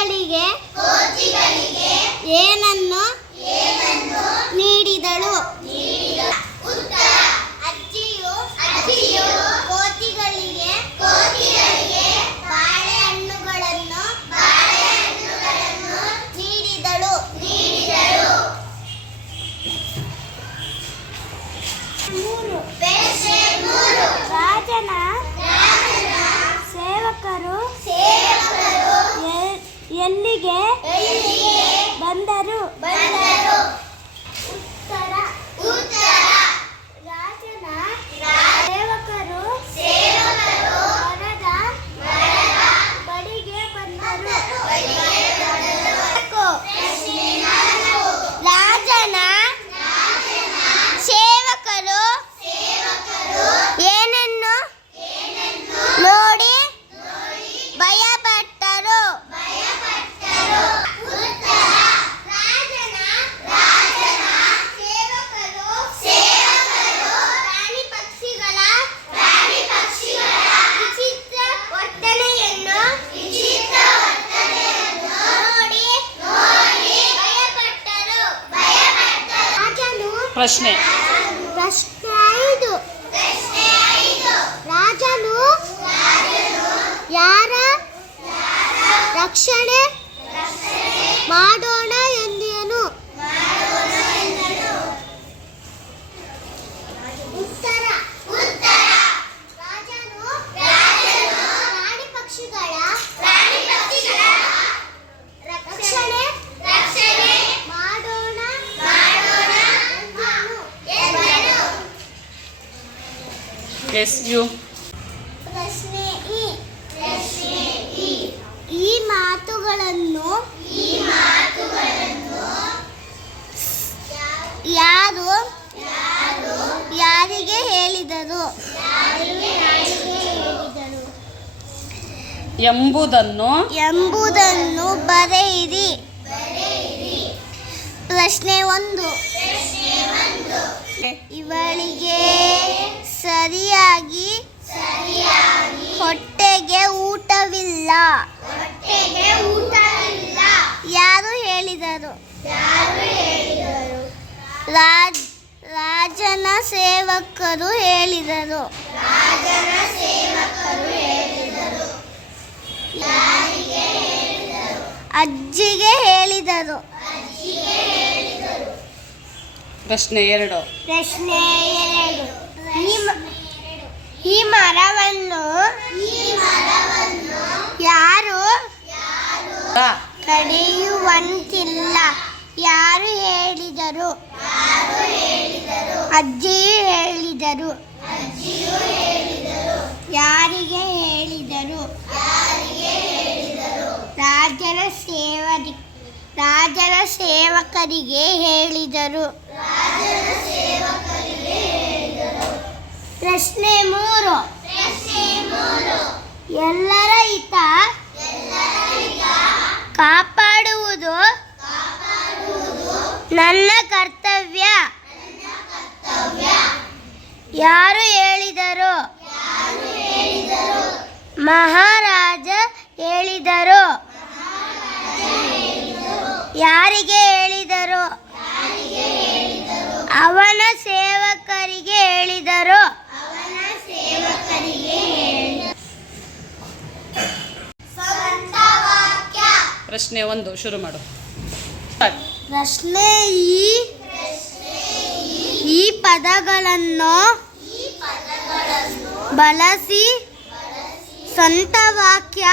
ಕೋತಿಗಳಿಗೆ ಏನನ್ನು ನೀಡಿದಳು? ಅಜ್ಜಿಯು ಕೋತಿಗಳಿಗೆ ಬಾಳೆಹಣ್ಣುಗಳನ್ನು ನೀಡಿದಳು. ರಾಜನ ಎಲ್ಲಿಗೆ? ಪ್ರಶ್ನೆ. ಪ್ರಶ್ನೆ ಐದು. ರಾಜನು ಯಾರ ರಕ್ಷಣೆ ಮಾಡೋಣ? ಎಸ್ ಯು ಪ್ರಶ್ನೆ ಇ ಈ ಮಾತುಗಳನ್ನು ಯಾರು ಯಾರಿಗೆ ಹೇಳಿದರು? ಎಂಬುದನ್ನು ಎಂಬುದನ್ನು ಬರೆಯಿರಿ. ಪ್ರಶ್ನೆ ಒಂದು. ಇವಳಿಗೆ ಸರಿಯಾಗಿ ಹೊಟ್ಟೆಗೆ ಊಟವಿಲ್ಲ. ಯಾರು ಹೇಳಿದರು? ರಾಜ್ ರಾಜನ ಸೇವಕರು ಹೇಳಿದರು. ಅಜ್ಜಿಗೆ ಹೇಳಿದರು. ಪ್ರಶ್ನೆ ಎರಡು. ಪ್ರಶ್ನೆ ಎರಡು. ಈ ಮರವನ್ನು ಯಾರು. ಕಡಿಯುವಂತಿಲ್ಲ ಯಾರು ಹೇಳಿದರು? ಅಜ್ಜಿಯು ಹೇಳಿದರು. ಯಾರಿಗೆ ಹೇಳಿದರು? ರಾಜನ ಸೇವರಿ ರಾಜನ ಸೇವಕರಿಗೆ ಹೇಳಿದರು. ಪ್ರಶ್ನೆ ಮೂರು. ಎಲ್ಲರ ಹಿತ ಕಾಪಾಡುವುದು ನನ್ನ ಕರ್ತವ್ಯ. ಯಾರು ಹೇಳಿದರು. ಮಹಾರಾಜ ಹೇಳಿದರು. ಯಾರಿಗೆ ಪ್ರಶ್ನೆ ಒಂದು ಶುರು ಮಾಡು. ಪ್ರಶ್ನೆ ಈ ಈ ಪದಗಳನ್ನು ಬಳಸಿ ಸ್ವಂತ ವಾಕ್ಯ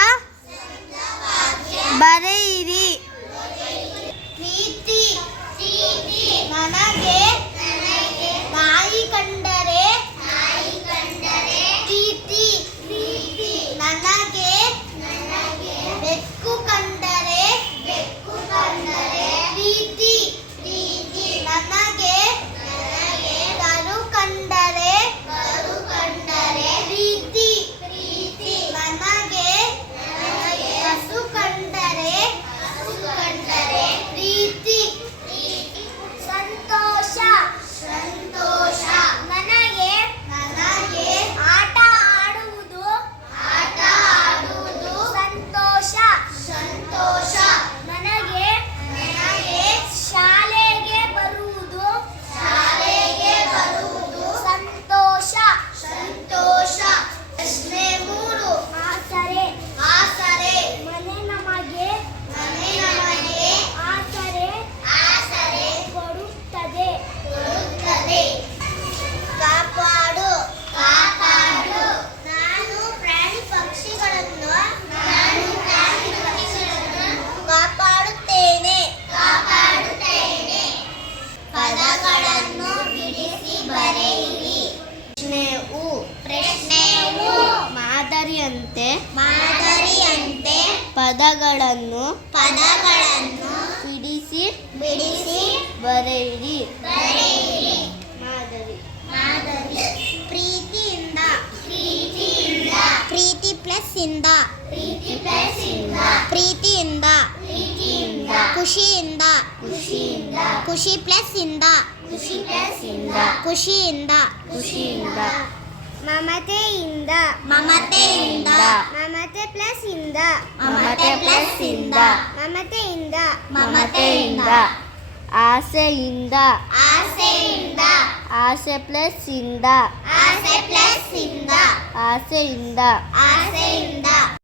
ಪದಗಳನ್ನು ಪದಗಳನ್ನು ಬಿಡಿಸಿ ಬಿಡಿಸಿ ಬರೆಯಿರಿ. ಬರೆಯಿರಿ. ಮಾದರಿ. ಮಾದರಿ. ಪ್ರೀತಿಯಿಂದ. ಪ್ರೀತಿಯಿಂದ. ಪ್ರೀತಿ ಪ್ಲಸ್ ಇಂದ. ಪ್ರೀತಿ ಪ್ಲಸ್ ಇಂದ. ಪ್ರೀತಿಯಿಂದ. ಪ್ರೀತಿಯಿಂದ. ಖುಷಿಯಿಂದ. ಖುಷಿಯಿಂದ. ಖುಷಿ ಪ್ಲಸ್ ಇಂದ. ಖುಷಿ ಪ್ಲಸ್ ಇಂದ. ಖುಷಿಯಿಂದ. ಖುಷಿಯಿಂದ. ಮಮತೆಯಿಂದ ಮಮತೆಯಿಂದ ಮಮತೆ ಪ್ಲಸ್ ಇಂದ ಮಮತೆ ಪ್ಲಸ್ ಇಂದ ಮಮತೆಯಿಂದ ಮಮತೆಯಿಂದ ಆಸೆಯಿಂದ ಆಸೆಯಿಂದ ಆಸೆ ಪ್ಲಸ್ ಇಂದ ಆಸೆ ಪ್ಲಸ್ ಇಂದ ಆಸೆಯಿಂದ ಆಸೆ